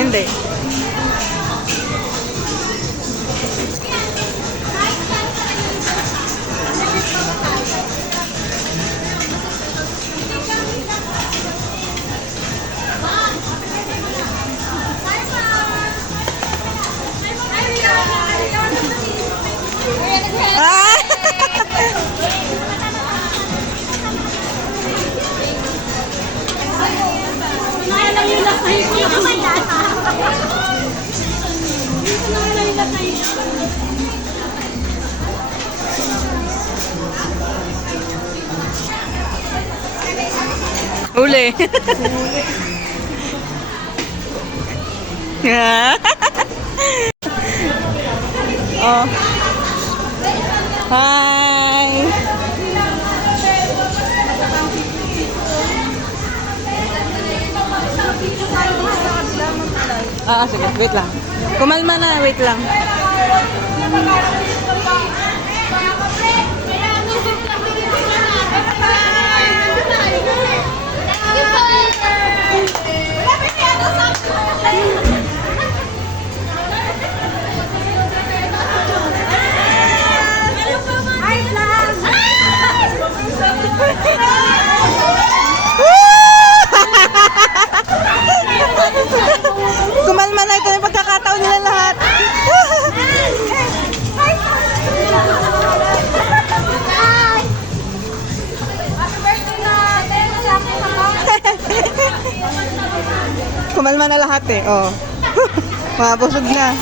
Hindi. Uli. Oh. Hi. Sige, wait lang. Kumalma na, wait lang. Kumalma na, ito na yung pagkakataon nila lahat. Kumalma na lahat eh. Oh. Mabusog na.